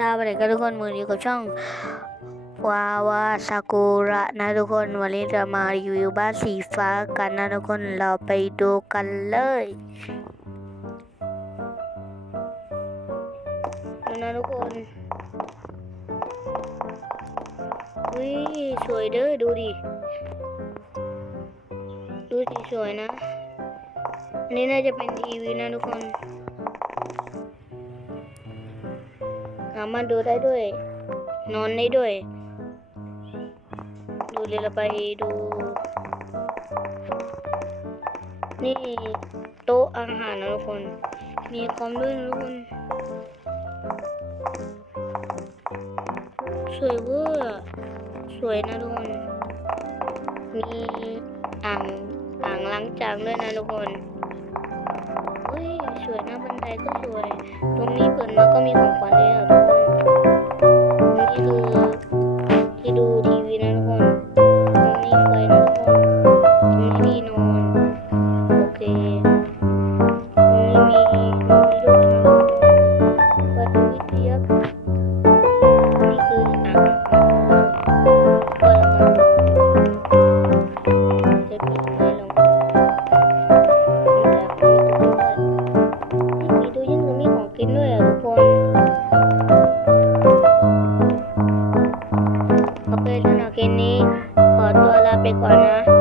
ทราบอะไรกันทุกคนมือนี้กับช่องวาวาซากุระนะทุกคนวันนี้จะมารีวิวบ้านสีฟ้ากันนะทุกคนเราไปดูกันเลยนะทุกคนวิสวยเด้อดูดิ ดูสิสวยนะอันนี้น่าจะเป็นทีวีนะทุกคน สามารถดูได้ด้วย นอนได้ด้วย ดูเลยเราไปดู นี่โต๊ะอาหารนะทุกคน มีคอมด้วยนะทุกคนสวยเวอร์สวยนะทุกคน มีอ่างอ่างล้างจานด้วยนะทุกคนเฮ้ยสวยนะบันไดก็สวย ตรงนี้เปิดมาก็มีของ นี่คือที่ดูทีวีนะทุกคนตรงนี้ไฟนะทุกคนตรงนี้ที่นอน โอเคตรงนี้มีรูด้วยปิดดูวิทยุนี่คืออ่างอาบน้ำเปิดออกมาจะปิดไฟลงนี่แหละมีตู้ด้วยมีตู้เย็นก็มีของกินด้วยอะทุกคน kini khotwa la pekona.